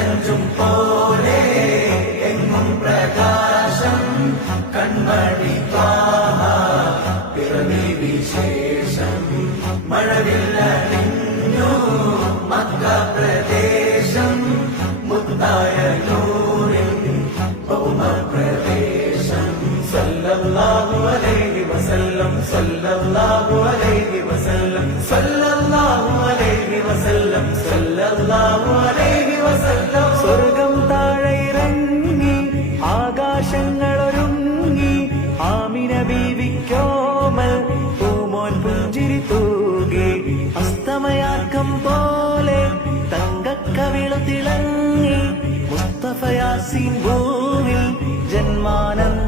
വിളഞ്ചും പോലെ എങ്ങും പ്രകാശം കൺമണി ത്വാഹ പിറവി വിശേഷം മഴവില്ലണിഞ്ഞു മക്ക പ്രദേശം മുത്തായ നൂറിൻ ഭൗമപ്രദേശം സല്ലല്ലാഹു അലൈഹി വസല്ലം സല്ലല്ലാഹു അലൈഹി വസല്ലം സല്ലല്ലാഹു അലൈഹി വസല്ലം സല്ലല്ലാഹു അലൈഹി വസല്ലം. സ്വർഗം താഴെ ഇറങ്ങി ആകാശങ്ങളൊരുങ്ങി ആമിന ബീവിക്കോമൽ പൂമോൻ പുഞ്ചിരി തൂകി അസ്തമയാക്കം പോലെ തങ്കക്കവിളു തിളങ്ങി മുസ്തഫ യാസീൻ ഭൂവിൽ ജന്മാനന്ദ